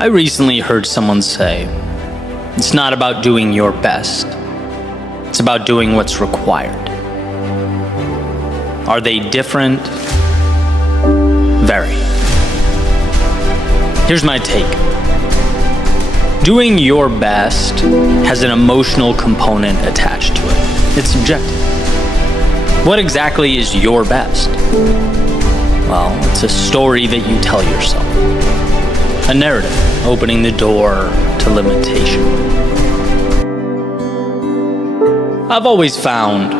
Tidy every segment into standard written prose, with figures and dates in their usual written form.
I recently heard someone say, it's not about doing your best, it's about doing what's required. Are they different? Very. Here's my take. Doing your best has an emotional component attached to it. It's subjective. What exactly is your best? Well, it's a story that you tell yourself. A narrative opening the door to limitation. I've always found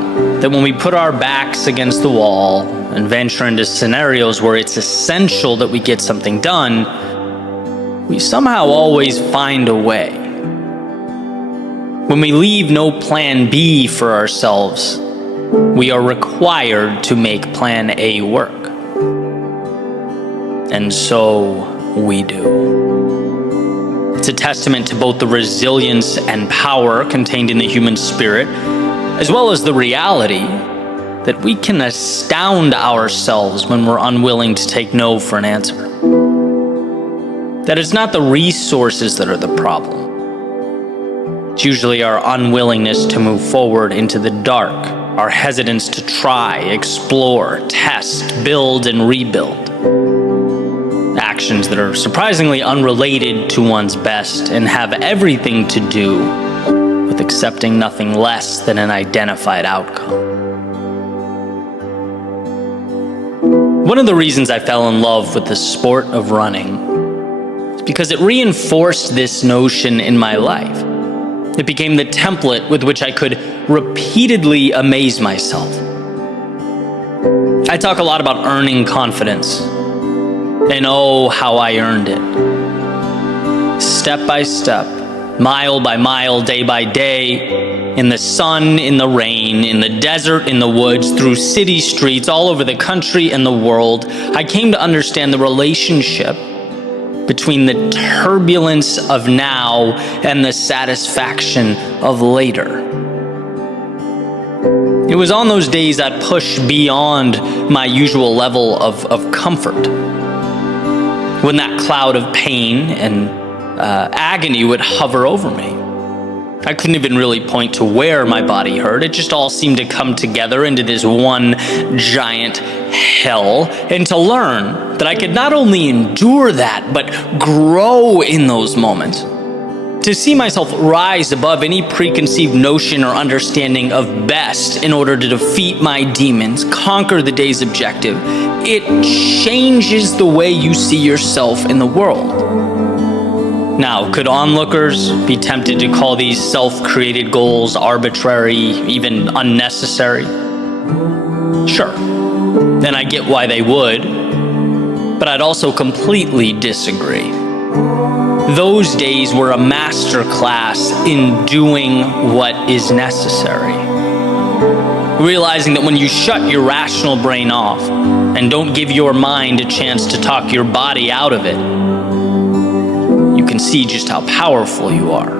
that when we put our backs against the wall and venture into scenarios where it's essential that we get something done, we somehow always find a way. When we leave no plan B for ourselves, we are required to make plan A work. And so we do. It's a testament to both the resilience and power contained in the human spirit, as well as the reality that we can astound ourselves when we're unwilling to take no for an answer. That it's not the resources that are the problem. It's usually our unwillingness to move forward into the dark, our hesitance to try, explore, test, build, and rebuild. Actions that are surprisingly unrelated to one's best and have everything to do with accepting nothing less than an identified outcome. One of the reasons I fell in love with the sport of running is because it reinforced this notion in my life. It became the template with which I could repeatedly amaze myself. I talk a lot about earning confidence. And oh, how I earned it. Step by step, mile by mile, day by day, in the sun, in the rain, in the desert, in the woods, through city streets, all over the country and the world, I came to understand the relationship between the turbulence of now and the satisfaction of later. It was on those days I'd push beyond my usual level of comfort, when that cloud of pain and agony would hover over me. I couldn't even really point to where my body hurt. It just all seemed to come together into this one giant hell, and to learn that I could not only endure that, but grow in those moments. To see myself rise above any preconceived notion or understanding of best in order to defeat my demons, conquer the day's objective, it changes the way you see yourself in the world. Now, could onlookers be tempted to call these self-created goals arbitrary, even unnecessary? Sure, and I get why they would, but I'd also completely disagree. Those days were a master class in doing what is necessary. Realizing that when you shut your rational brain off and don't give your mind a chance to talk your body out of it, you can see just how powerful you are.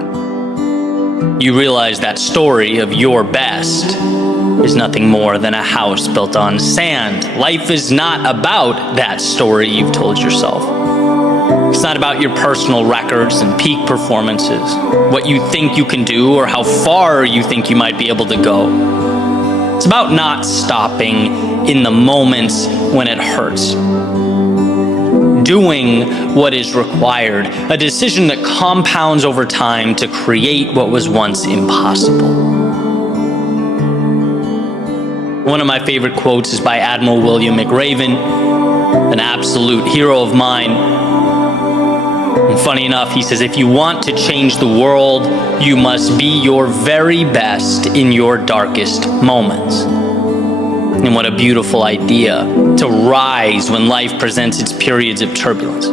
You realize that story of your best is nothing more than a house built on sand. Life is not about that story you've told yourself. It's not about your personal records and peak performances, what you think you can do or how far you think you might be able to go. It's about not stopping in the moments when it hurts. Doing what is required, a decision that compounds over time to create what was once impossible. One of my favorite quotes is by Admiral William McRaven, an absolute hero of mine. And funny enough, he says, if you want to change the world, you must be your very best in your darkest moments. And what a beautiful idea, to rise when life presents its periods of turbulence.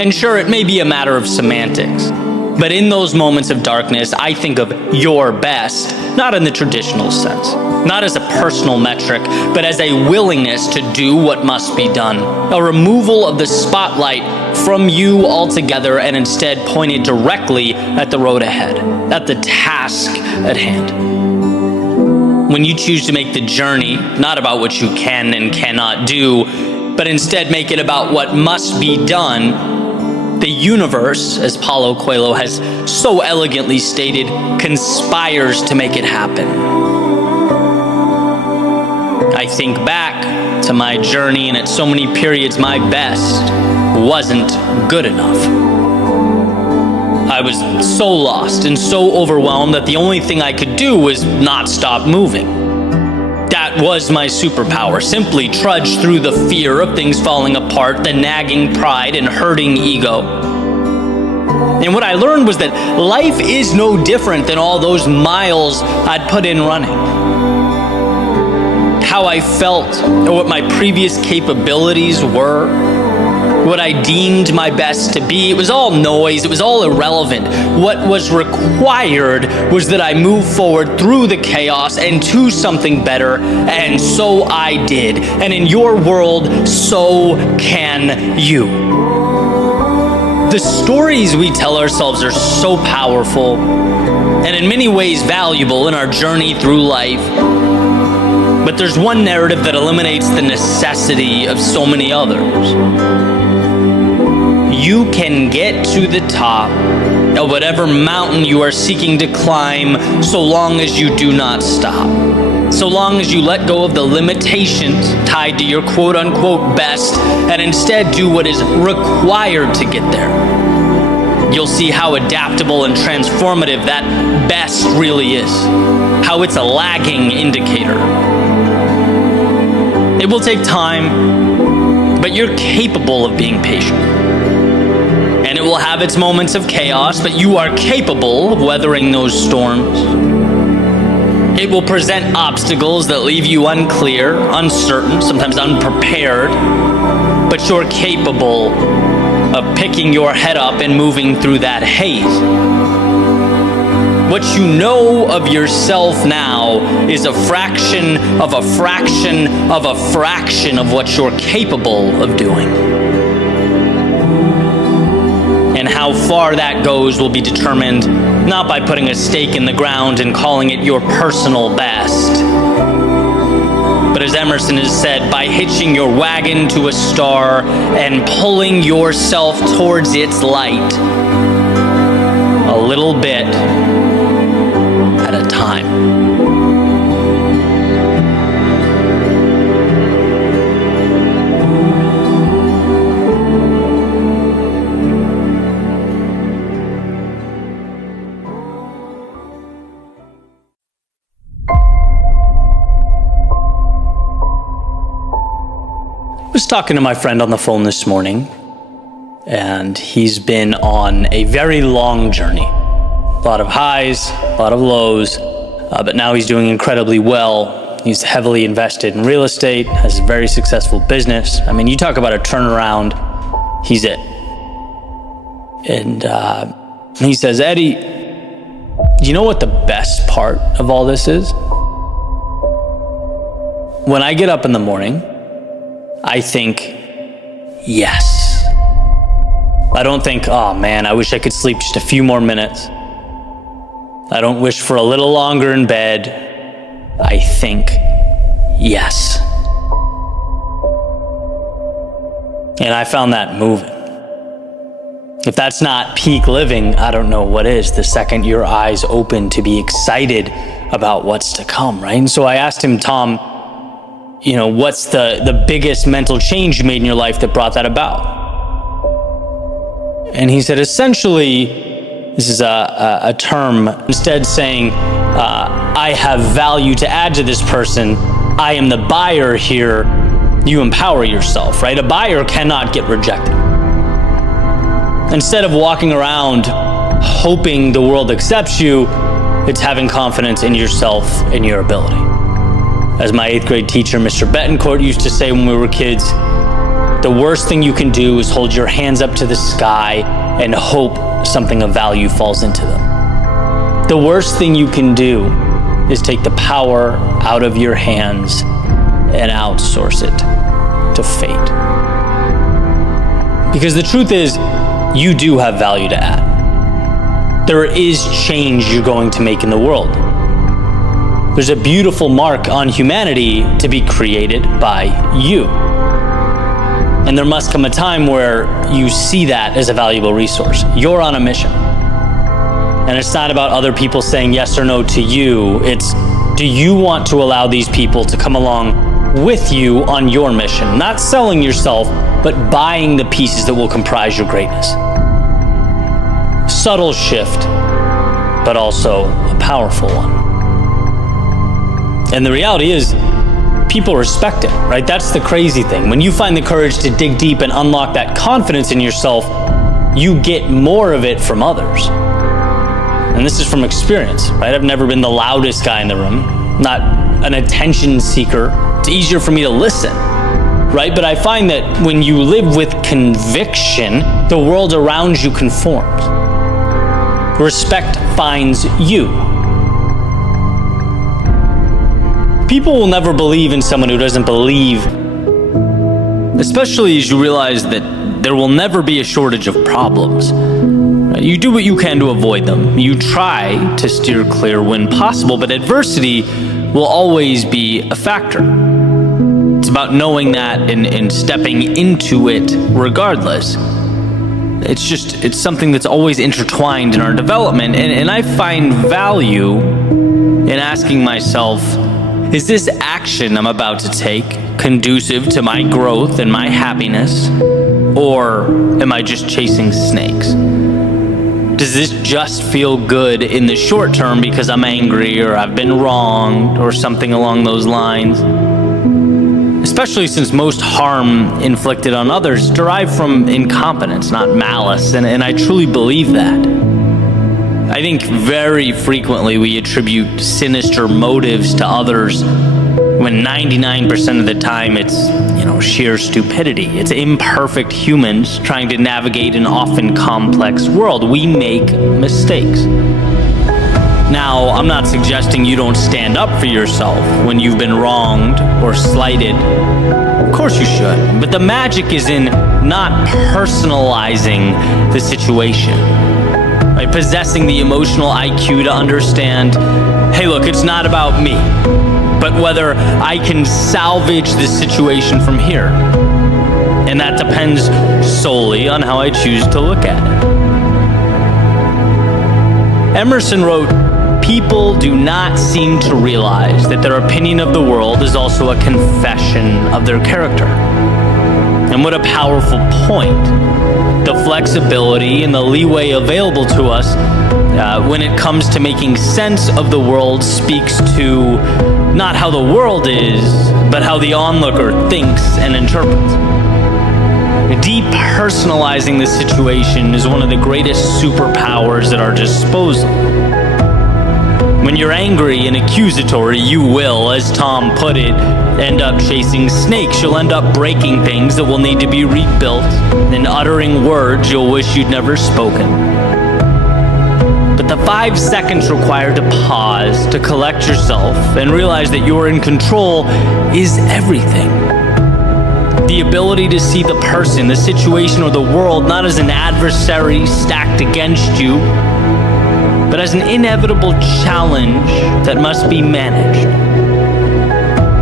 And sure, it may be a matter of semantics, but in those moments of darkness, I think of your best, not in the traditional sense, not as a personal metric, but as a willingness to do what must be done, a removal of the spotlight from you altogether and instead pointed directly at the road ahead, at the task at hand. When you choose to make the journey not about what you can and cannot do, but instead make it about what must be done, The universe, as Paulo Coelho has so elegantly stated, conspires to make it happen. I think back to my journey, and at so many periods, my best wasn't good enough. I was so lost and so overwhelmed that the only thing I could do was not stop moving. That was my superpower, simply trudge through the fear of things falling apart, the nagging pride and hurting ego. And what I learned was that life is no different than all those miles I'd put in running. How I felt, or what my previous capabilities were, what I deemed my best to be, it was all noise, it was all irrelevant. What was required was that I move forward through the chaos and to something better, and so I did. And in your world, so can you. The stories we tell ourselves are so powerful, and in many ways valuable in our journey through life. But there's one narrative that eliminates the necessity of so many others. You can get to the top of whatever mountain you are seeking to climb so long as you do not stop. So long as you let go of the limitations tied to your quote-unquote best and instead do what is required to get there. You'll see how adaptable and transformative that best really is, how it's a lagging indicator. It will take time, but you're capable of being patient. And it will have its moments of chaos, but you are capable of weathering those storms. It will present obstacles that leave you unclear, uncertain, sometimes unprepared, but you're capable of picking your head up and moving through that haze. What you know of yourself now is a fraction of a fraction of a fraction of what you're capable of doing. And how far that goes will be determined not by putting a stake in the ground and calling it your personal best, but as Emerson has said, by hitching your wagon to a star and pulling yourself towards its light, a little bit at a time. I was talking to my friend on the phone this morning, and he's been on a very long journey. A lot of highs, a lot of lows, but now he's doing incredibly well. He's heavily invested in real estate, has a very successful business. I mean, you talk about a turnaround, he's it. And he says, Eddie, do you know what the best part of all this is? When I get up in the morning, I think, yes. I don't think, oh man, I wish I could sleep just a few more minutes. I don't wish for a little longer in bed. I think, yes. And I found that moving. If that's not peak living, I don't know what is. The second your eyes open to be excited about what's to come, right? And so I asked him, Tom, you know, what's the biggest mental change you made in your life that brought that about? And he said, essentially, this is a term, instead saying, I have value to add to this person, I am the buyer here, you empower yourself, right? A buyer cannot get rejected. Instead of walking around hoping the world accepts you, it's having confidence in yourself and your ability. As my 8th grade teacher, Mr. Betancourt, used to say when we were kids, the worst thing you can do is hold your hands up to the sky and hope something of value falls into them. The worst thing you can do is take the power out of your hands and outsource it to fate. Because the truth is, you do have value to add. There is change you're going to make in the world. There's a beautiful mark on humanity to be created by you. And there must come a time where you see that as a valuable resource. You're on a mission. And it's not about other people saying yes or no to you. It's, do you want to allow these people to come along with you on your mission? Not selling yourself, but buying the pieces that will comprise your greatness. Subtle shift, but also a powerful one. And the reality is, people respect it, right? That's the crazy thing. When you find the courage to dig deep and unlock that confidence in yourself, you get more of it from others. And this is from experience, right? I've never been the loudest guy in the room, not an attention seeker. It's easier for me to listen, right? But I find that when you live with conviction, the world around you conforms. Respect finds you. People will never believe in someone who doesn't believe, especially as you realize that there will never be a shortage of problems. You do what you can to avoid them. You try to steer clear when possible, but adversity will always be a factor. It's about knowing that and stepping into it regardless. It's something that's always intertwined in our development, and I find value in asking myself, is this action I'm about to take conducive to my growth and my happiness, or am I just chasing snakes? Does this just feel good in the short term because I'm angry or I've been wronged or something along those lines? Especially since most harm inflicted on others derive from incompetence, not malice, and I truly believe that. I think very frequently we attribute sinister motives to others when 99% of the time it's, sheer stupidity. It's imperfect humans trying to navigate an often complex world. We make mistakes. Now, I'm not suggesting you don't stand up for yourself when you've been wronged or slighted. Of course you should. But the magic is in not personalizing the situation. Right? Possessing the emotional IQ to understand, hey, look, it's not about me, but whether I can salvage this situation from here. And that depends solely on how I choose to look at it. Emerson wrote, people do not seem to realize that their opinion of the world is also a confession of their character. And what a powerful point. The flexibility and the leeway available to us when it comes to making sense of the world speaks to not how the world is, but how the onlooker thinks and interprets. Depersonalizing the situation is one of the greatest superpowers at our disposal. When you're angry and accusatory, you will, as Tom put it, end up chasing snakes. You'll end up breaking things that will need to be rebuilt and uttering words you'll wish you'd never spoken. But the 5 seconds required to pause, to collect yourself, and realize that you're in control is everything. The ability to see the person, the situation, or the world not as an adversary stacked against you, but as an inevitable challenge that must be managed.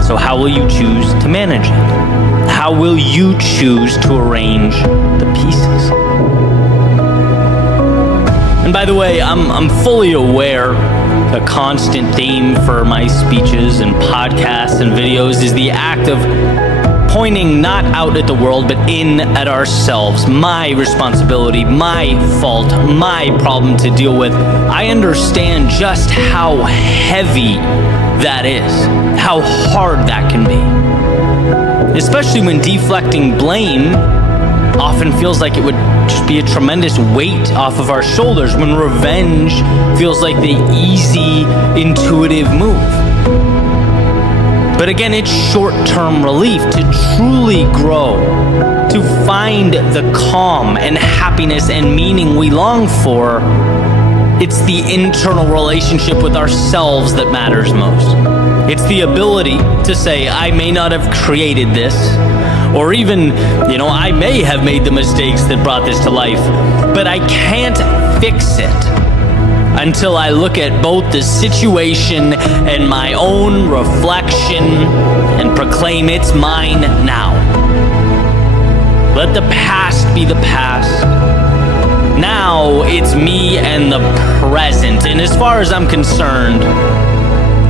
So how will you choose to manage it? How will you choose to arrange the pieces? And by the way, I'm fully aware a constant theme for my speeches and podcasts and videos is the act of pointing not out at the world, but in at ourselves. My responsibility, my fault, my problem to deal with. I understand just how heavy that is, how hard that can be. Especially when deflecting blame often feels like it would just be a tremendous weight off of our shoulders, when revenge feels like the easy, intuitive move. But again, it's short-term relief. To truly grow, to find the calm and happiness and meaning we long for, it's the internal relationship with ourselves that matters most. It's the ability to say, I may not have created this, or even, I may have made the mistakes that brought this to life, but I can't fix it until I look at both the situation and my own reflection and proclaim it's mine now. Let the past be the past. Now it's me and the present. And as far as I'm concerned,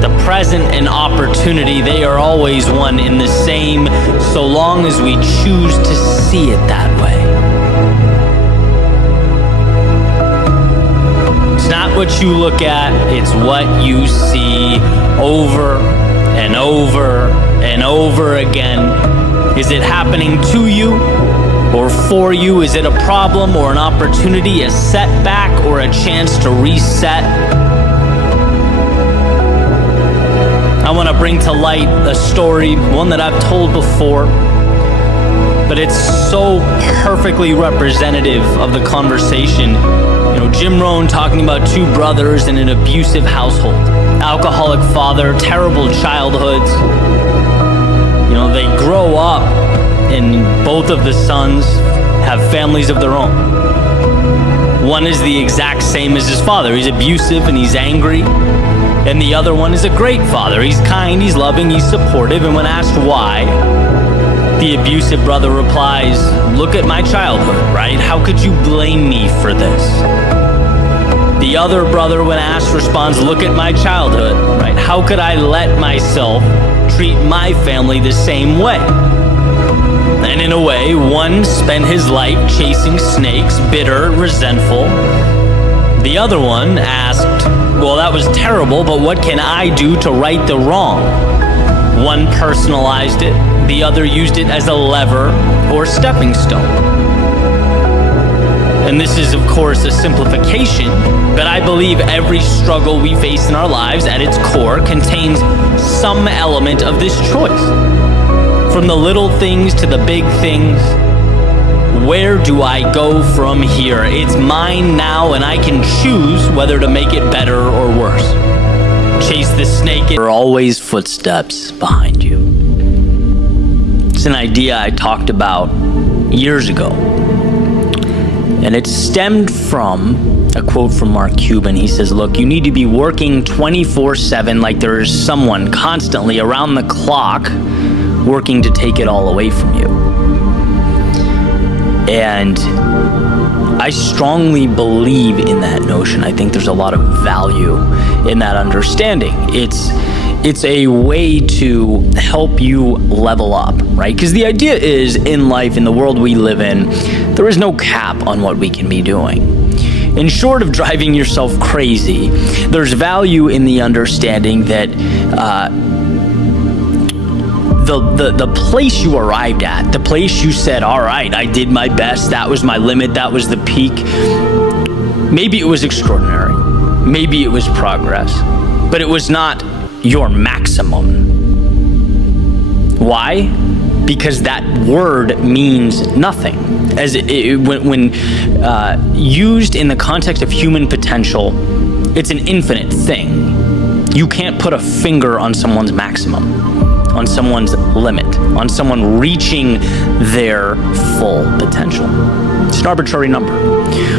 the present and opportunity, they are always one in the same, so long as we choose to see it that way. It's not what you look at, it's what you see over and over and over again. Is it happening to you or for you? Is it a problem or an opportunity, a setback or a chance to reset? I want to bring to light a story, one that I've told before, but it's so perfectly representative of the conversation. You know, Jim Rohn talking about two brothers in an abusive household. Alcoholic father, terrible childhoods. You know, they grow up and both of the sons have families of their own. One is the exact same as his father. He's abusive and he's angry. And the other one is a great father. He's kind, he's loving, he's supportive. And when asked why, the abusive brother replies, "Look at my childhood, right? How could you blame me for this?" The other brother, when asked, responds, "Look at my childhood, right? How could I let myself treat my family the same way?" And in a way, one spent his life chasing snakes, bitter, resentful. The other one asked, "Well, that was terrible, but what can I do to right the wrong?" One personalized it, the other used it as a lever or stepping stone. And this is, of course, a simplification, but I believe every struggle we face in our lives at its core contains some element of this choice. From the little things to the big things, where do I go from here? It's mine now, and I can choose whether to make it better or worse. Chase the snake. There are always footsteps behind you. It's an idea I talked about years ago. And it stemmed from a quote from Mark Cuban. He says, "Look, you need to be working 24/7 like there is someone constantly around the clock working to take it all away from you." And I strongly believe in that notion. I think there's a lot of value in that understanding. It's a way to help you level up, right? Because the idea is, in life, in the world we live in, there is no cap on what we can be doing. And short of driving yourself crazy, there's value in the understanding that the place you arrived at, the place you said, all right, I did my best, that was my limit, that was the peak. Maybe it was extraordinary. Maybe it was progress, but it was not your maximum. Why? Because that word means nothing. When used in the context of human potential, it's an infinite thing. You can't put a finger on someone's maximum, on someone's limit, on someone reaching their full potential. It's an arbitrary number,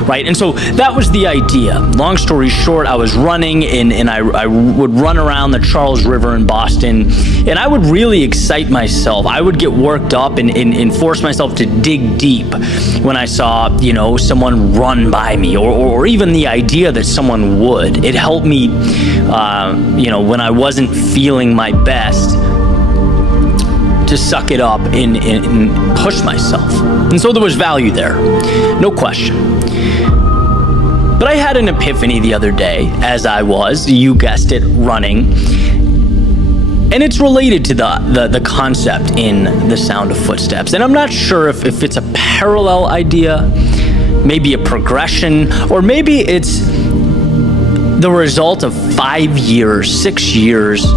right? And so that was the idea. Long story short, I was running and I would run around the Charles River in Boston, and I would really excite myself. I would get worked up and force myself to dig deep when I saw, someone run by me, or even the idea that someone would. It helped me, when I wasn't feeling my best, to suck it up and push myself. And so there was value there, no question. But I had an epiphany the other day as I was, you guessed it, running. And it's related to the concept in The Sound of Footsteps. And I'm not sure if it's a parallel idea, maybe a progression, or maybe it's the result of 5 years, 6 years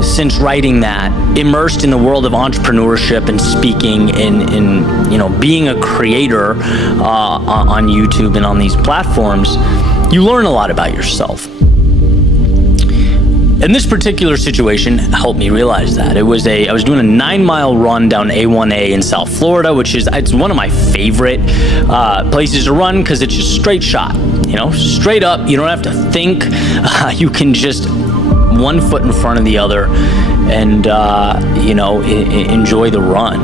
since writing that, immersed in the world of entrepreneurship and speaking and being a creator on YouTube and on these platforms. You learn a lot about yourself. And this particular situation helped me realize that. I was doing a 9-mile run down A1A in South Florida, it's one of my favorite places to run because it's just straight shot, straight up. You don't have to think. You can just one foot in front of the other and enjoy the run.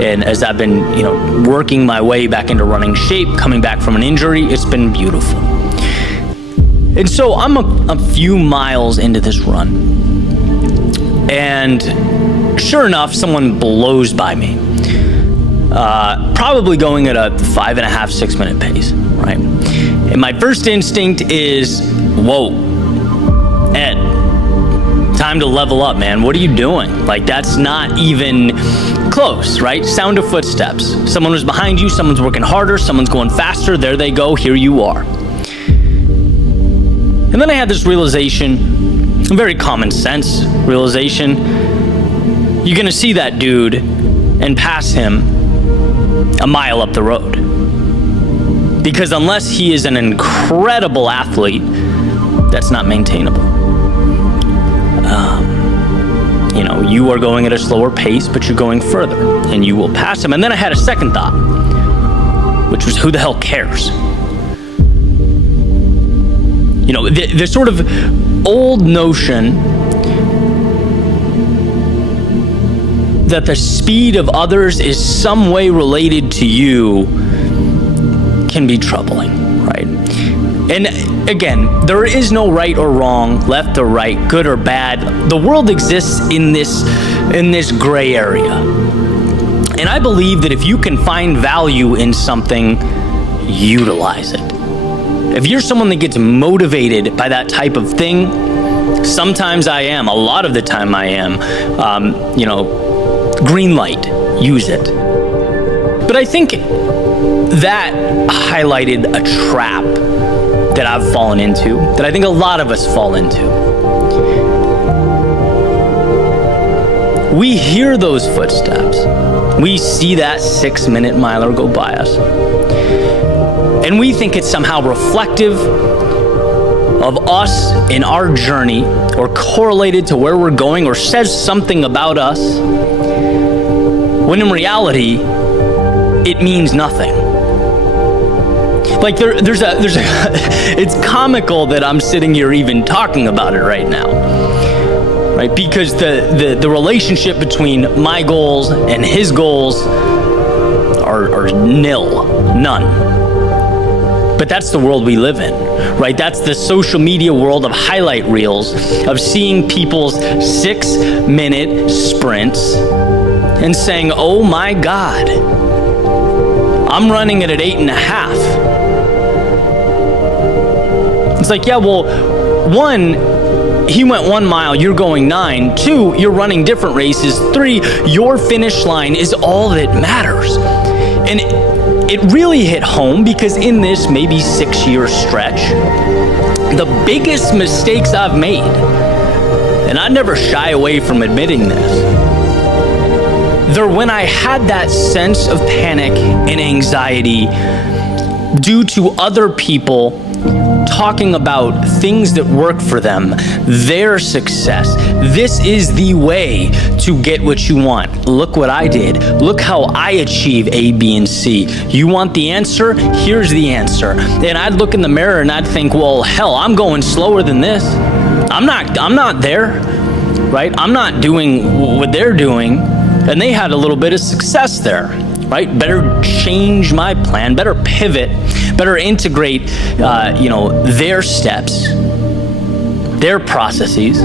And as I've been, working my way back into running shape, coming back from an injury, it's been beautiful. And so I'm a few miles into this run, and sure enough, someone blows by me, probably going at a 5.5, 6 minute pace, right? And my first instinct is, whoa, Ed, time to level up, man. What are you doing? Like, that's not even close, right? Sound of footsteps. Someone was behind you, someone's working harder, someone's going faster, there they go, here you are. And then I had this realization, a very common sense realization. You're gonna see that dude and pass him a mile up the road. Because unless he is an incredible athlete, that's not maintainable. You are going at a slower pace, but you're going further, and you will pass him. And then I had a second thought, which was, who the hell cares? The sort of old notion that the speed of others is some way related to you can be troubling, right? And again, there is no right or wrong, left or right, good or bad. The world exists in this gray area. And I believe that if you can find value in something, utilize it. If you're someone that gets motivated by that type of thing, sometimes I am, a lot of the time I am, green light, use it. But I think that highlighted a trap that I've fallen into, that I think a lot of us fall into. We hear those footsteps. We see that 6 minute miler go by us. And we think it's somehow reflective of us in our journey, or correlated to where we're going, or says something about us, when in reality, it means nothing. Like there's a it's comical that I'm sitting here even talking about it right now, right? Because the relationship between my goals and his goals are nil, none. But that's the world we live in, right? That's the social media world of highlight reels, of seeing people's 6 minute sprints and saying, oh my God, I'm running it at 8.5. It's like, yeah, well, 1, he went 1 mile, you're going 9. 2, you're running different races. 3, your finish line is all that matters. And it really hit home, because in this maybe 6-year stretch, the biggest mistakes I've made, and I never shy away from admitting this, they're when I had that sense of panic and anxiety due to other people talking about things that work for them, their success. This is the way to get what you want. Look what I did. Look how I achieve A, B, and C. You want the answer? Here's the answer. And I'd look in the mirror and I'd think, well, hell, I'm going slower than this. I'm not there, right? I'm not doing what they're doing. And they had a little bit of success there, right? Better change my plan, better pivot, better integrate, their steps, their processes.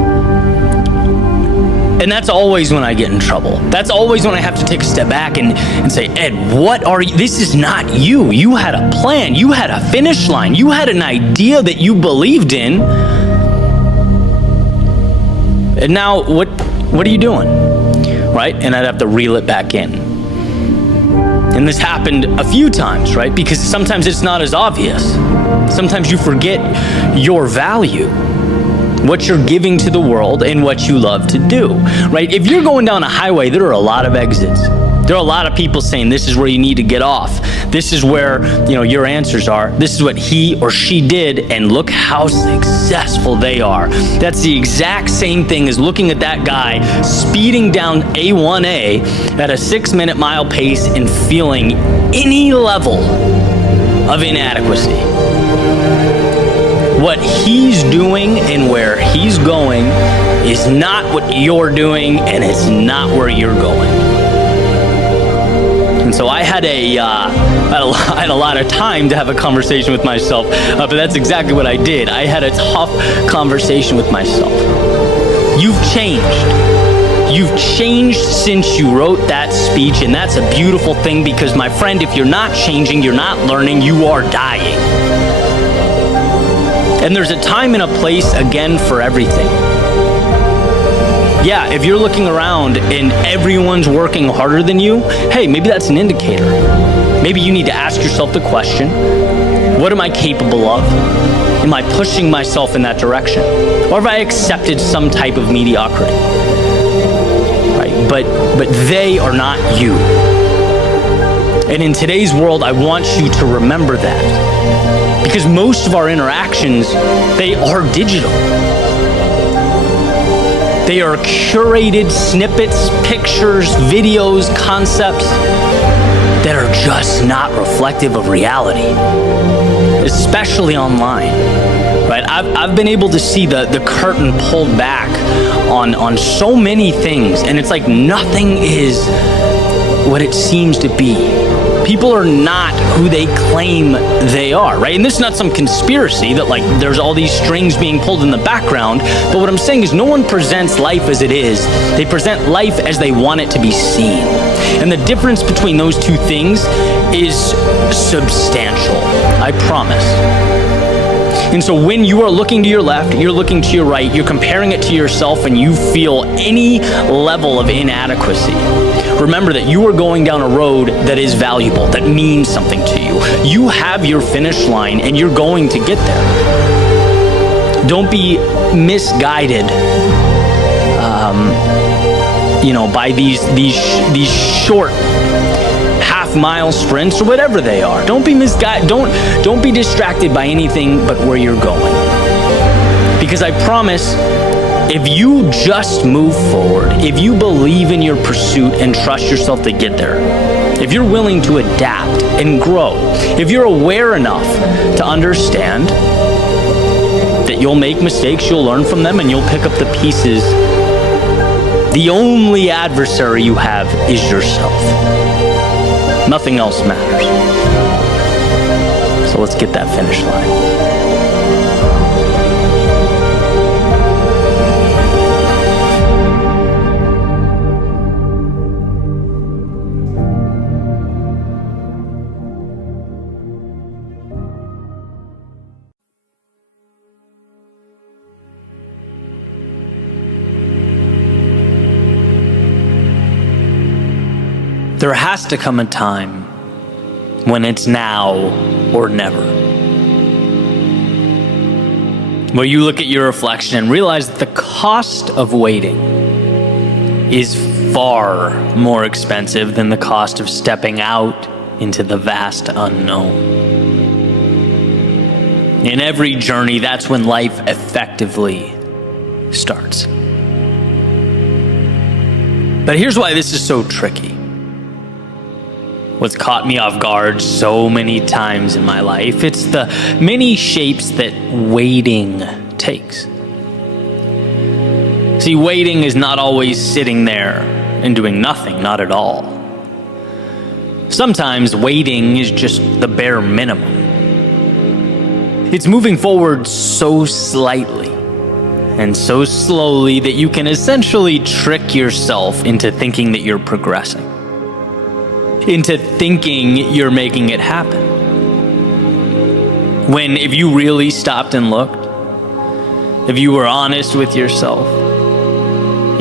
And that's always when I get in trouble. That's always when I have to take a step back and say, Ed, what are you? This is not you. You had a plan. You had a finish line. You had an idea that you believed in. And now what are you doing? Right? And I'd have to reel it back in. And this happened a few times, right? Because sometimes it's not as obvious. Sometimes you forget your value, what you're giving to the world and what you love to do, right? If you're going down a highway, there are a lot of exits. There are a lot of people saying this is where you need to get off. This is where, your answers are. This is what he or she did, and look how successful they are. That's the exact same thing as looking at that guy speeding down A1A at a 6 minute mile pace and feeling any level of inadequacy. What he's doing and where he's going is not what you're doing, and it's not where you're going. so I had I had a lot of time to have a conversation with myself, but that's exactly what I did. I had a tough conversation with myself. You've changed. You've changed since you wrote that speech, and that's a beautiful thing because, my friend, if you're not changing, you're not learning, you are dying. And there's a time and a place, again, for everything. Yeah, if you're looking around and everyone's working harder than you, hey, maybe that's an indicator. Maybe you need to ask yourself the question, what am I capable of? Am I pushing myself in that direction? Or have I accepted some type of mediocrity? Right? But they are not you. And in today's world, I want you to remember that. Because most of our interactions, they are digital. They are curated snippets, pictures, videos, concepts that are just not reflective of reality, especially online. Right? I've been able to see the curtain pulled back on so many things, and it's like nothing is what it seems to be. People are not who they claim they are, right? And this is not some conspiracy that like there's all these strings being pulled in the background, but what I'm saying is no one presents life as it is. They present life as they want it to be seen. And the difference between those two things is substantial, I promise. And so when you are looking to your left, you're looking to your right, you're comparing it to yourself, and you feel any level of inadequacy, remember that you are going down a road that is valuable, that means something to you. You have your finish line, and you're going to get there. Don't be misguided, by these short half-mile sprints or whatever they are. Don't be misguided. Don't be distracted by anything but where you're going. Because I promise, if you just move forward, if you believe in your pursuit and trust yourself to get there, if you're willing to adapt and grow, if you're aware enough to understand that you'll make mistakes, you'll learn from them, and you'll pick up the pieces, the only adversary you have is yourself. Nothing else matters. So let's get that finish line. There has to come a time when it's now or never, where you look at your reflection and realize that the cost of waiting is far more expensive than the cost of stepping out into the vast unknown. In every journey, that's when life effectively starts. But here's why this is so tricky. What's caught me off guard so many times in my life, it's the many shapes that waiting takes. See, waiting is not always sitting there and doing nothing, not at all. Sometimes waiting is just the bare minimum. It's moving forward so slightly and so slowly that you can essentially trick yourself into thinking that you're progressing, into thinking you're making it happen. When if you really stopped and looked, if you were honest with yourself,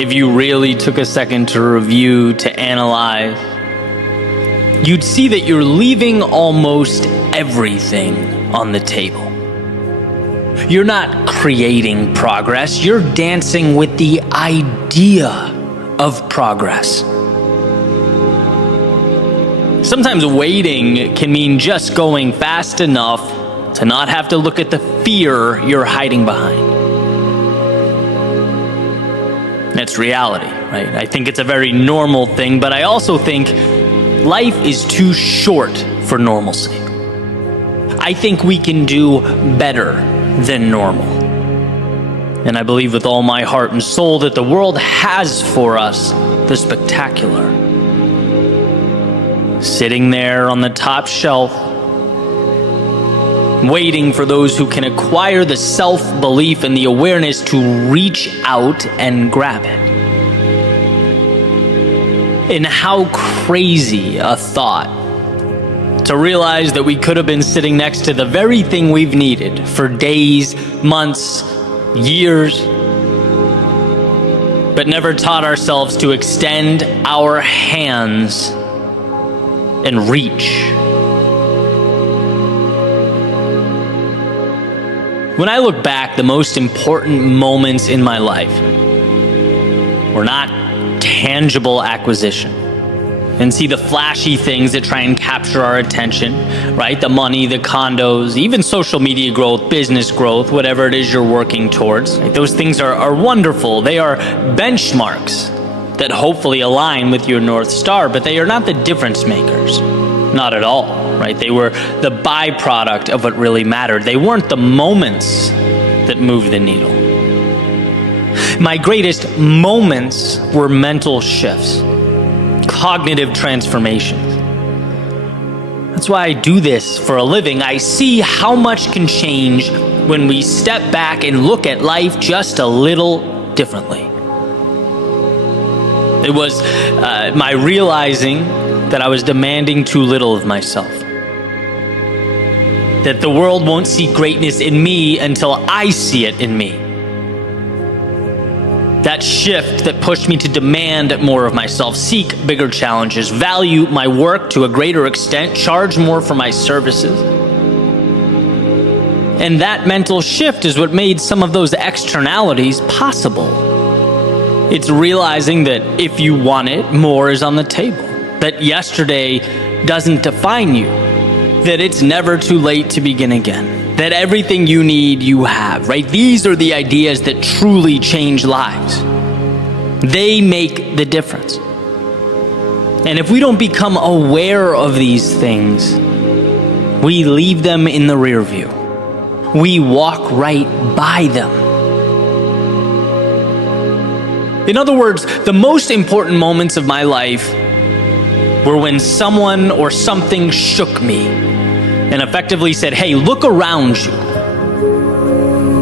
if you really took a second to review, to analyze, you'd see that you're leaving almost everything on the table. You're not creating progress, you're dancing with the idea of progress. Sometimes waiting can mean just going fast enough to not have to look at the fear you're hiding behind. That's reality, right? I think it's a very normal thing, but I also think life is too short for normalcy. I think we can do better than normal. And I believe with all my heart and soul that the world has for us the spectacular. sitting there on the top shelf, waiting for those who can acquire the self-belief and the awareness to reach out and grab it. And how crazy a thought to realize that we could have been sitting next to the very thing we've needed for days, months, years, but never taught ourselves to extend our hands and reach. When I look back, the most important moments in my life were not tangible acquisition, and see the flashy things that try and capture our attention, right? The money, the condos, even social media growth, business growth, whatever it is you're working towards. Right? Those things are wonderful. They are benchmarks that hopefully align with your North Star, but they are not the difference makers. Not at all, right? They were the byproduct of what really mattered. They weren't the moments that moved the needle. My greatest moments were mental shifts, cognitive transformations. That's why I do this for a living. I see how much can change when we step back and look at life just a little differently. It was my realizing that I was demanding too little of myself. That the world won't see greatness in me until I see it in me. That shift that pushed me to demand more of myself, seek bigger challenges, value my work to a greater extent, charge more for my services. And that mental shift is what made some of those externalities possible. It's realizing that if you want it, more is on the table. That yesterday doesn't define you. That it's never too late to begin again. That everything you need, you have, right? These are the ideas that truly change lives. They make the difference. And if we don't become aware of these things, we leave them in the rear view. We walk right by them. In other words, the most important moments of my life were when someone or something shook me and effectively said, hey, look around you.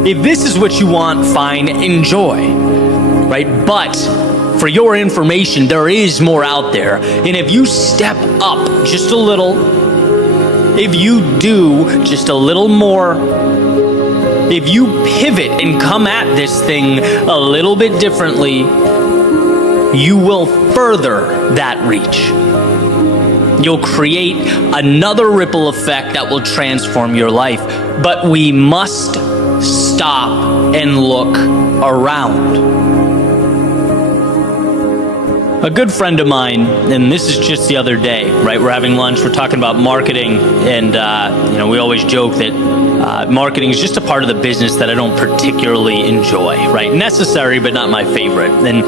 If this is what you want, fine, enjoy, right? But for your information, there is more out there. And if you step up just a little, if you do just a little more, if you pivot and come at this thing a little bit differently, you will further that reach. You'll create another ripple effect that will transform your life. But we must stop and look around. A good friend of mine, and this is just the other day, right? We're having lunch, we're talking about marketing, and we always joke that marketing is just a part of the business that I don't particularly enjoy, right? Necessary, but not my favorite. And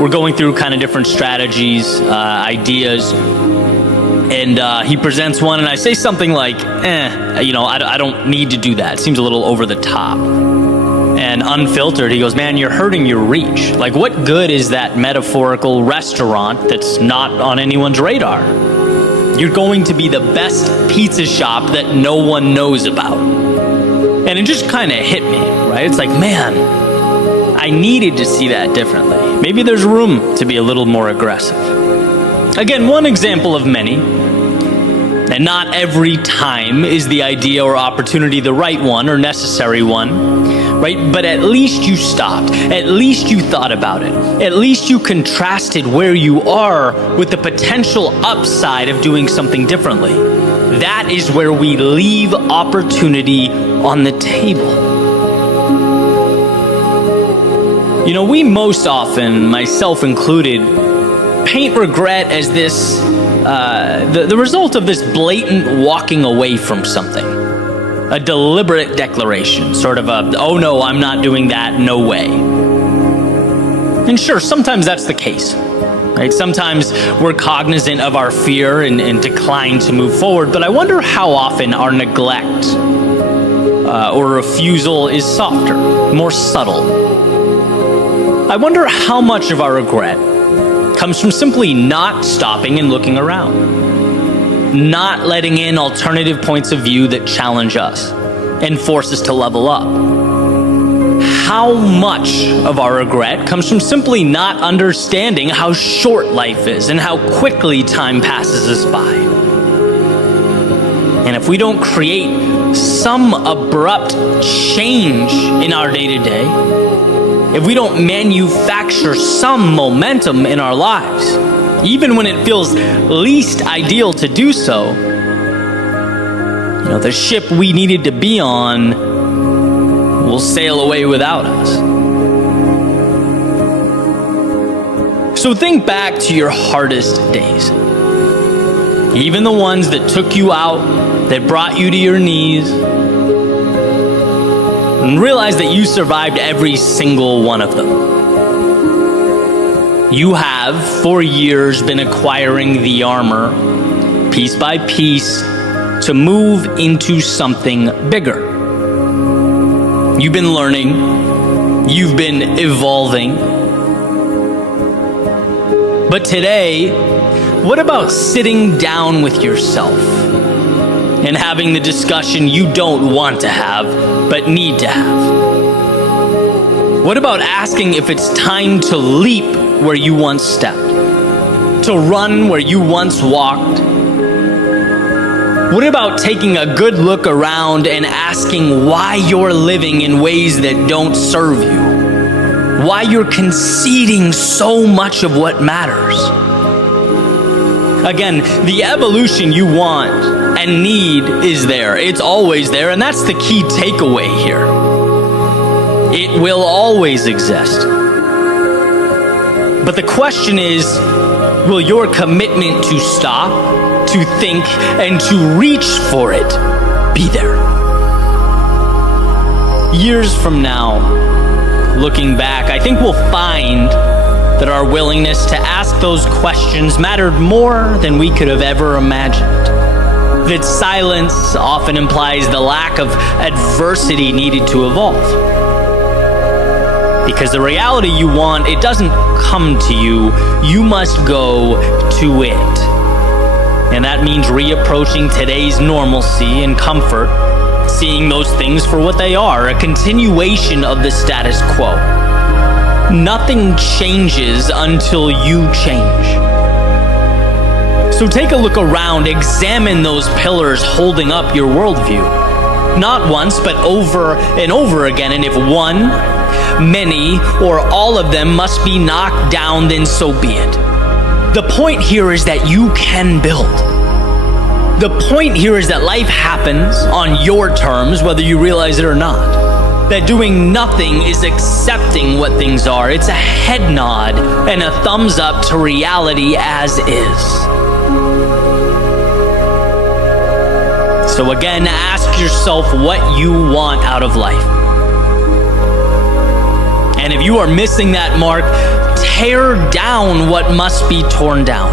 we're going through kind of different strategies, ideas, and he presents one, and I say something like, I don't need to do that. It seems a little over the top. And unfiltered, he goes, man, you're hurting your reach. Like, what good is that metaphorical restaurant that's not on anyone's radar? You're going to be the best pizza shop that no one knows about. And it just kind of hit me, right? It's like, man, I needed to see that differently. Maybe there's room to be a little more aggressive. Again, one example of many. And not every time is the idea or opportunity the right one or necessary one, right? But at least you stopped. At least you thought about it. At least you contrasted where you are with the potential upside of doing something differently. That is where we leave opportunity on the table. We most often, myself included, paint regret as this the result of this blatant walking away from something, a deliberate declaration, sort of a, oh no, I'm not doing that, no way. And sure, sometimes that's the case, right? Sometimes we're cognizant of our fear and decline to move forward, but I wonder how often our neglect or refusal is softer, more subtle. I wonder how much of our regret comes from simply not stopping and looking around. not letting in alternative points of view that challenge us and force us to level up? How much of our regret comes from simply not understanding how short life is and how quickly time passes us by? And if we don't create some abrupt change in our day-to-day, if we don't manufacture some momentum in our lives, even when it feels least ideal to do so, the ship we needed to be on will sail away without us. So think back to your hardest days. Even the ones that took you out, that brought you to your knees, and realize that you survived every single one of them. You have, for years, been acquiring the armor, piece by piece, to move into something bigger. You've been learning, you've been evolving. But today, what about sitting down with yourself and having the discussion you don't want to have, but need to have? What about asking if it's time to leap where you once stepped, to run where you once walked? What about taking a good look around and asking why you're living in ways that don't serve you? Why you're conceding so much of what matters? Again, the evolution you want and need is there. It's always there, and that's the key takeaway here. It will always exist. But the question is, will your commitment to stop, to think, and to reach for it be there? Years from now, looking back, I think we'll find that our willingness to ask those questions mattered more than we could have ever imagined. That silence often implies the lack of adversity needed to evolve. Because the reality you want, it doesn't come to you, you must go to it. And that means reapproaching today's normalcy and comfort, seeing those things for what they are, a continuation of the status quo. Nothing changes until you change. So take a look around, examine those pillars holding up your worldview. Not once, but over and over again. And if one, many, or all of them must be knocked down, then so be it. The point here is that you can build. The point here is that life happens on your terms, whether you realize it or not. That doing nothing is accepting what things are. It's a head nod and a thumbs up to reality as is. So again, ask yourself what you want out of life. And if you are missing that mark, tear down what must be torn down.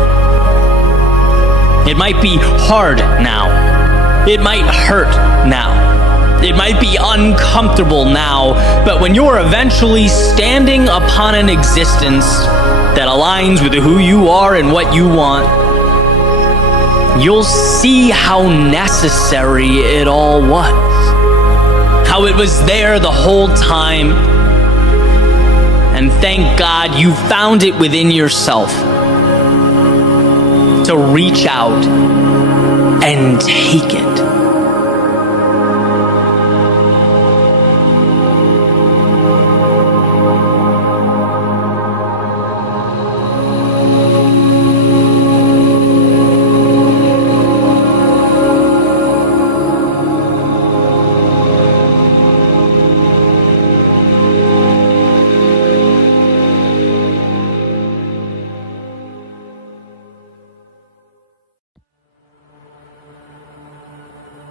It might be hard now. It might hurt now. It might be uncomfortable now, but when you're eventually standing upon an existence that aligns with who you are and what you want, you'll see how necessary it all was. How it was there the whole time. And thank God you found it within yourself to reach out and take it.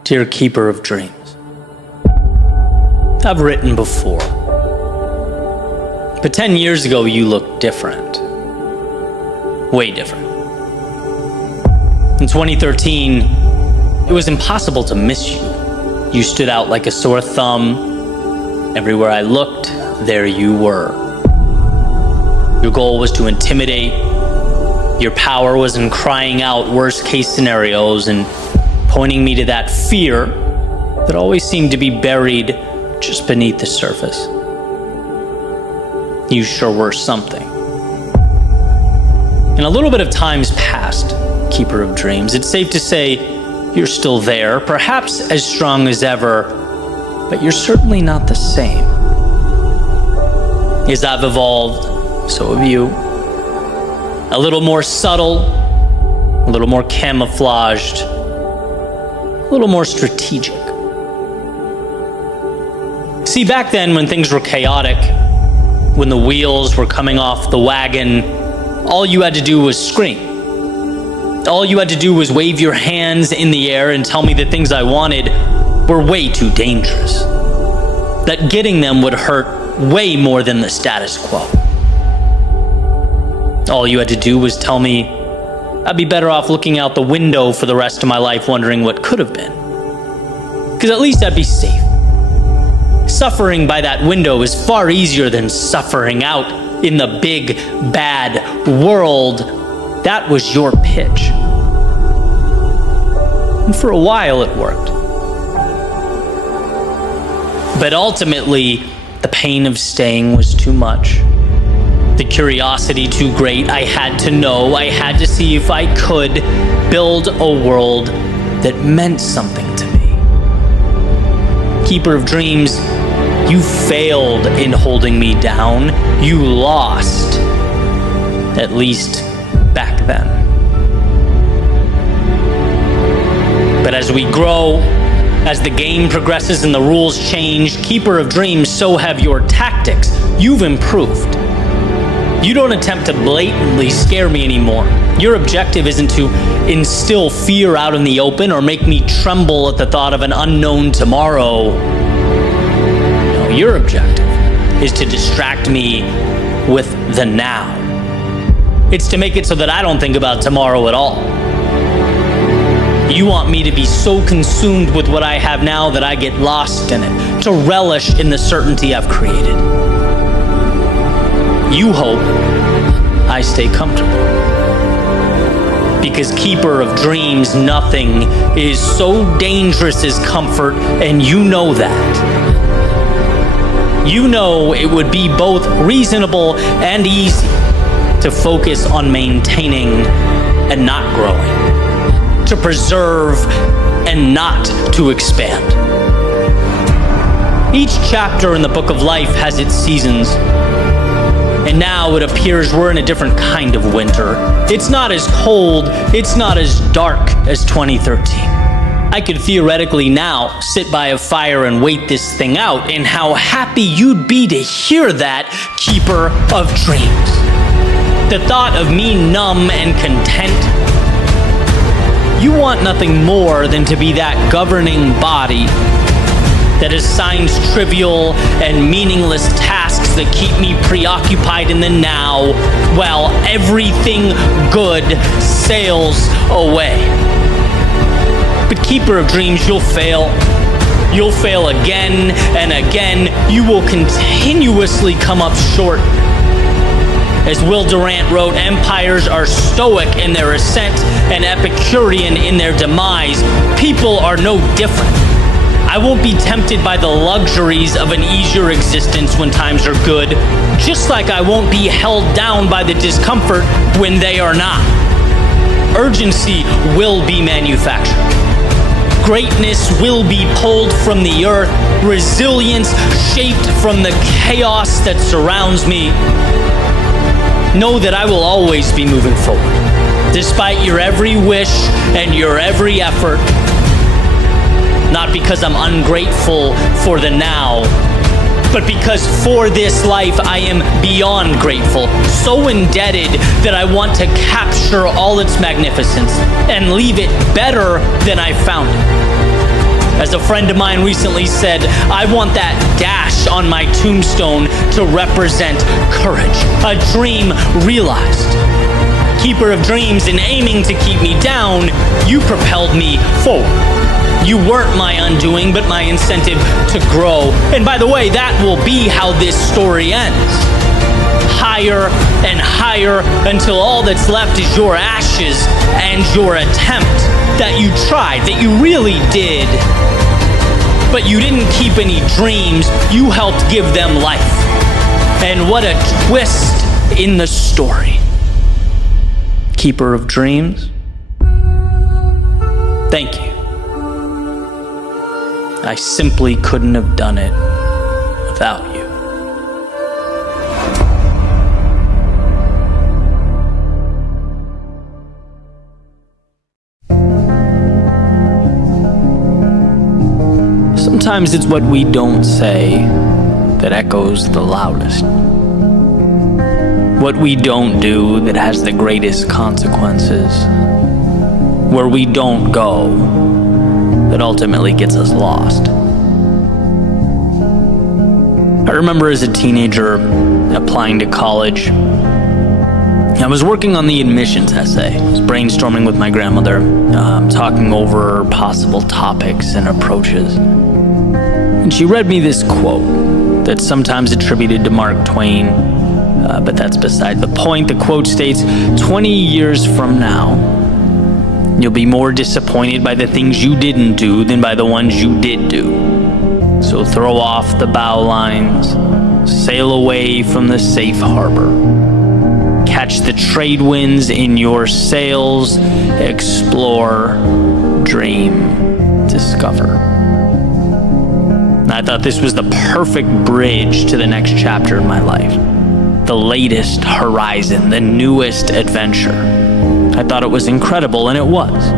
Dear keeper of dreams, I've written before, but 10 years ago you looked different, way different. In 2013, it was impossible to miss you. You stood out like a sore thumb. Everywhere I looked, there you were. Your goal was to intimidate, Your power was in crying out worst case scenarios and pointing me to that fear that always seemed to be buried just beneath the surface. You sure were something. And a little bit of time's passed, Keeper of Dreams. It's safe to say you're still there, perhaps as strong as ever, but you're certainly not the same. As I've evolved, so have you. A little more subtle, a little more camouflaged, a little more strategic. See, back then when things were chaotic, when the wheels were coming off the wagon, all you had to do was scream. All you had to do was wave your hands in the air and tell me the things I wanted were way too dangerous. That getting them would hurt way more than the status quo. All you had to do was tell me I'd be better off looking out the window for the rest of my life wondering what could have been. Because at least I'd be safe. Suffering by that window is far easier than suffering out in the big, bad world. That was your pitch. And for a while it worked. But ultimately, the pain of staying was too much. The curiosity too great. I had to know, I had to see if I could build a world that meant something to me. Keeper of Dreams, you failed in holding me down. You lost. At least back then. But as we grow, as the game progresses and the rules change, Keeper of Dreams, so have your tactics. You've improved. You don't attempt to blatantly scare me anymore. Your objective isn't to instill fear out in the open or make me tremble at the thought of an unknown tomorrow. No, your objective is to distract me with the now. It's to make it so that I don't think about tomorrow at all. You want me to be so consumed with what I have now that I get lost in it, to relish in the certainty I've created. You hope I stay comfortable. Because Keeper of Dreams, nothing is so dangerous as comfort, and you know that. You know it would be both reasonable and easy to focus on maintaining and not growing, to preserve and not to expand. Each chapter in the Book of Life has its seasons, and now it appears we're in a different kind of winter. It's not as cold, it's not as dark as 2013. I could theoretically now sit by a fire and wait this thing out, and how happy you'd be to hear that, Keeper of Dreams. The thought of me numb and content. You want nothing more than to be that governing body that assigns trivial and meaningless tasks that keep me preoccupied in the now while everything good sails away. But Keeper of Dreams, you'll fail. You'll fail again and again. You will continuously come up short. As Will Durant wrote, empires are stoic in their ascent and Epicurean in their demise. People are no different. I won't be tempted by the luxuries of an easier existence when times are good, just like I won't be held down by the discomfort when they are not. Urgency will be manufactured. Greatness will be pulled from the earth, resilience shaped from the chaos that surrounds me. Know that I will always be moving forward, despite your every wish and your every effort. Not because I'm ungrateful for the now, but because for this life I am beyond grateful, so indebted that I want to capture all its magnificence and leave it better than I found it. As a friend of mine recently said, I want that dash on my tombstone to represent courage, a dream realized. Keeper of Dreams, in aiming to keep me down, you propelled me forward. You weren't my undoing, but my incentive to grow. And by the way, that will be how this story ends. higher and higher until all that's left is your ashes and your attempt that you tried, that you really did. But you didn't keep any dreams, you helped give them life. And what a twist in the story. Keeper of dreams, thank you. I simply couldn't have done it without you. Sometimes it's what we don't say that echoes the loudest. What we don't do that has the greatest consequences. Where we don't go that ultimately gets us lost. I remember as a teenager applying to college. I was working on the admissions essay. I was brainstorming with my grandmother, talking over possible topics and approaches. And she read me this quote that's sometimes attributed to Mark Twain, but that's beside the point. The quote states, 20 years from now, you'll be more disappointed by the things you didn't do than by the ones you did do. So throw off the bow lines, sail away from the safe harbor. Catch the trade winds in your sails, explore, dream, discover. I thought this was the perfect bridge to the next chapter in my life. The latest horizon, the newest adventure. I thought it was incredible, and it was.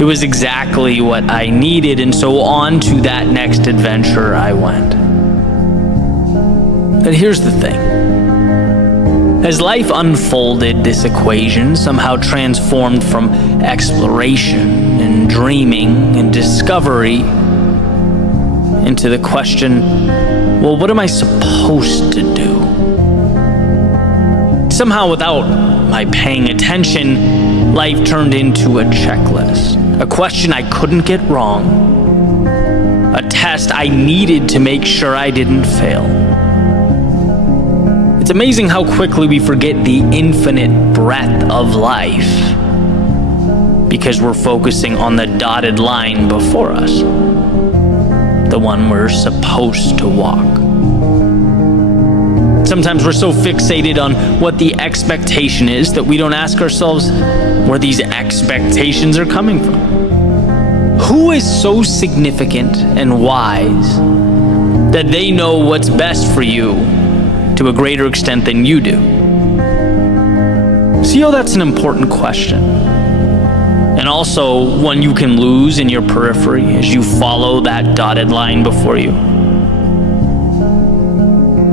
It was exactly what I needed, and so on to that next adventure I went. But here's the thing. As life unfolded, this equation somehow transformed from exploration and dreaming and discovery into the question, well, what am I supposed to do? Somehow, without my paying attention, life turned into a checklist, a question I couldn't get wrong, a test I needed to make sure I didn't fail. It's amazing how quickly we forget the infinite breadth of life because we're focusing on the dotted line before us, the one we're supposed to walk. Sometimes we're so fixated on what the expectation is that we don't ask ourselves where these expectations are coming from. Who is so significant and wise that they know what's best for you to a greater extent than you do? See how that's an important question, and also one you can lose in your periphery as you follow that dotted line before you.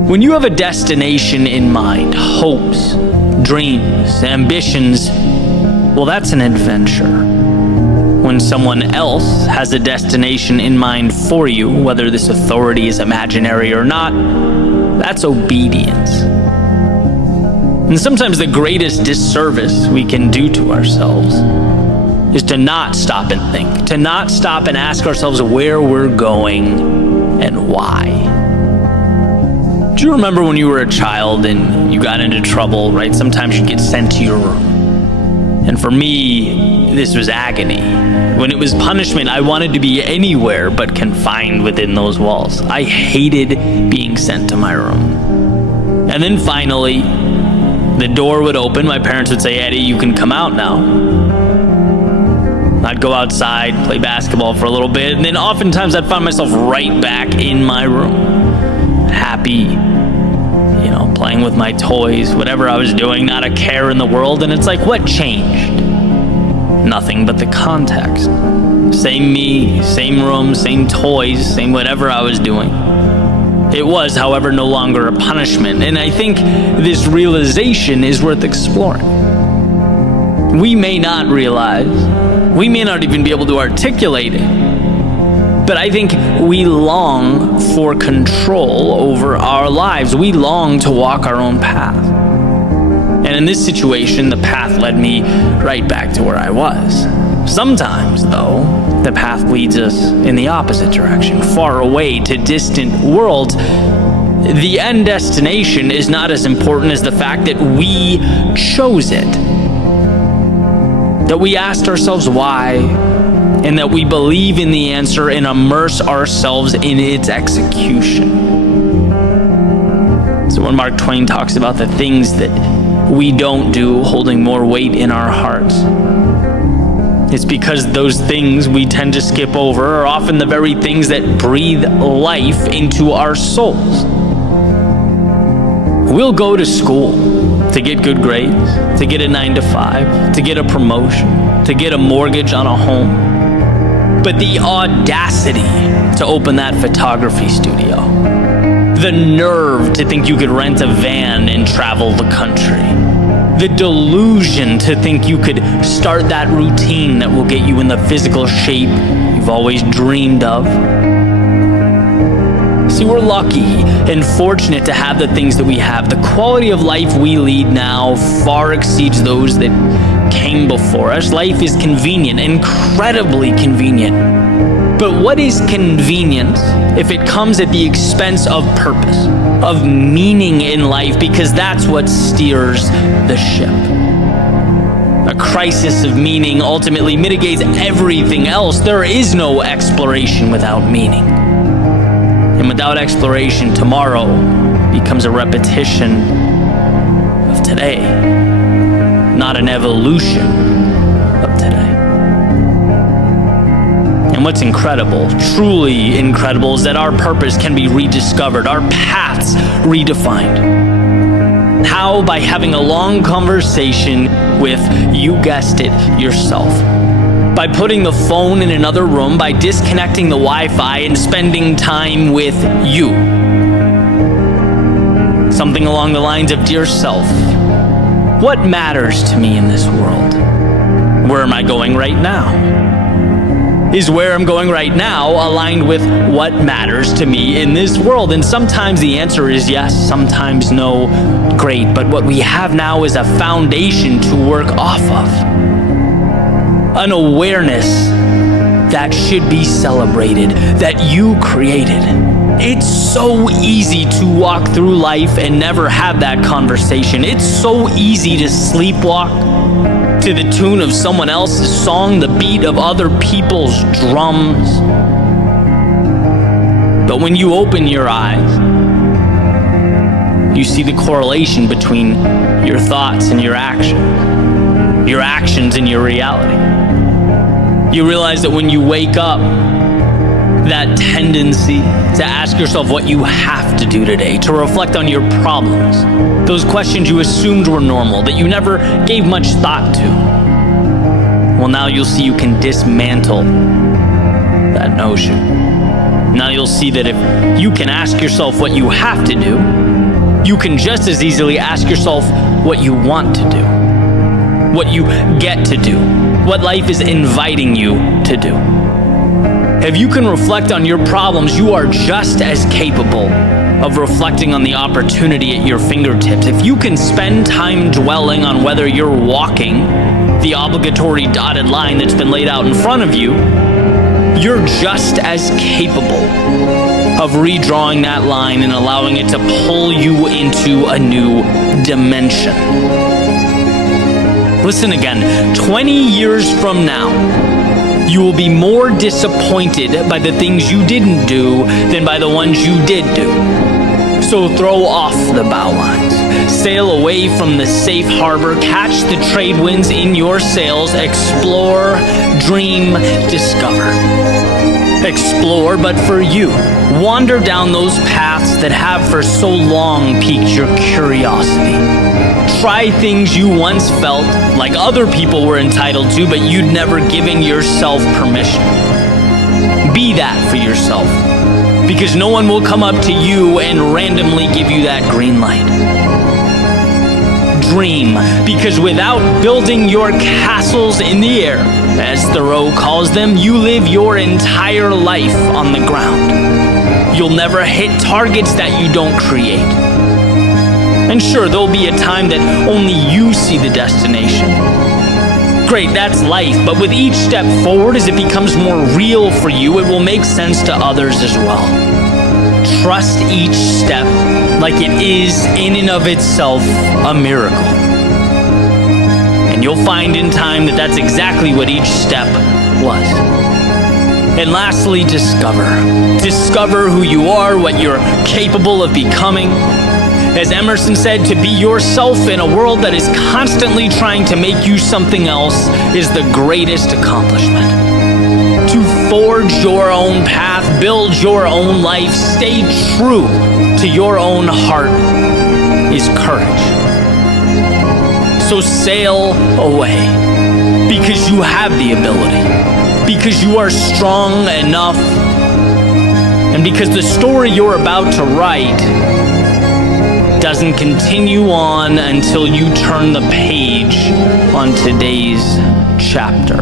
When you have a destination in mind, hopes, dreams, ambitions, well, that's an adventure. When someone else has a destination in mind for you, whether this authority is imaginary or not, that's obedience. And sometimes the greatest disservice we can do to ourselves is to not stop and think, to not stop and ask ourselves where we're going and why. Do you remember when you were a child and you got into trouble, right? Sometimes you'd get sent to your room. And for me, this was agony. When it was punishment, I wanted to be anywhere but confined within those walls. I hated being sent to my room. And then finally, the door would open. My parents would say, Eddie, you can come out now. I'd go outside, play basketball for a little bit, and then oftentimes I'd find myself right back in my room. Happy, playing with my toys, whatever I was doing, not a care in the world. And it's like, what changed? Nothing but the context. Same me, same room, same toys, same whatever I was doing. It was, however, no longer a punishment. And I think this realization is worth exploring. We may not realize, we may not even be able to articulate it, but I think we long for control over our lives. We long to walk our own path. And in this situation, the path led me right back to where I was. Sometimes, though, the path leads us in the opposite direction, far away to distant worlds. The end destination is not as important as the fact that we chose it. That we asked ourselves why, and that we believe in the answer and immerse ourselves in its execution. So when Mark Twain talks about the things that we don't do holding more weight in our hearts, it's because those things we tend to skip over are often the very things that breathe life into our souls. We'll go to school to get good grades, to get a 9-to-5, to get a promotion, to get a mortgage on a home. But the audacity to open that photography studio, the nerve to think you could rent a van and travel the country, the delusion to think you could start that routine that will get you in the physical shape you've always dreamed of. See, we're lucky and fortunate to have the things that we have. The quality of life we lead now far exceeds those that came before us. Life is convenient, incredibly convenient. But what is convenience if it comes at the expense of purpose, of meaning in life? Because that's what steers the ship. A crisis of meaning ultimately mitigates everything else. There is no exploration without meaning. And without exploration, tomorrow becomes a repetition of today, not an evolution of today. And what's incredible, truly incredible, is that our purpose can be rediscovered, our paths redefined. How? By having a long conversation with, you guessed it, yourself. By putting the phone in another room, by disconnecting the Wi-Fi and spending time with you. Something along the lines of, dear self, what matters to me in this world? Where am I going right now? Is where I'm going right now aligned with what matters to me in this world? And sometimes the answer is yes, sometimes no. Great, but what we have now is a foundation to work off of. An awareness that should be celebrated, that you created. It's so easy to walk through life and never have that conversation. It's so easy to sleepwalk to the tune of someone else's song, the beat of other people's drums. But when you open your eyes, you see the correlation between your thoughts and your actions and your reality. You realize that when you wake up, that tendency to ask yourself what you have to do today, to reflect on your problems, those questions you assumed were normal, that you never gave much thought to. Well, now you'll see you can dismantle that notion. Now you'll see that if you can ask yourself what you have to do, you can just as easily ask yourself what you want to do, what you get to do, what life is inviting you to do. If you can reflect on your problems, you are just as capable of reflecting on the opportunity at your fingertips. If you can spend time dwelling on whether you're walking the obligatory dotted line that's been laid out in front of you, you're just as capable of redrawing that line and allowing it to pull you into a new dimension. Listen again, 20 years from now, you will be more disappointed by the things you didn't do than by the ones you did do. So throw off the bow lines. Sail away from the safe harbor. Catch the trade winds in your sails. Explore, dream, discover. Explore, but for you. Wander down those paths that have for so long piqued your curiosity. Try things you once felt like other people were entitled to, but you'd never given yourself permission. Be that for yourself, because no one will come up to you and randomly give you that green light. Dream, because without building your castles in the air, as Thoreau calls them, you live your entire life on the ground. You'll never hit targets that you don't create. And sure, there'll be a time that only you see the destination. Great, that's life, but with each step forward, as it becomes more real for you, it will make sense to others as well. Trust each step like it is in and of itself a miracle. And you'll find in time that that's exactly what each step was. And lastly, discover. Discover who you are, what you're capable of becoming. As Emerson said, to be yourself in a world that is constantly trying to make you something else is the greatest accomplishment. To forge your own path, build your own life, stay true to your own heart is courage. So sail away, because you have the ability, because you are strong enough, and because the story you're about to write doesn't continue on until you turn the page on today's chapter.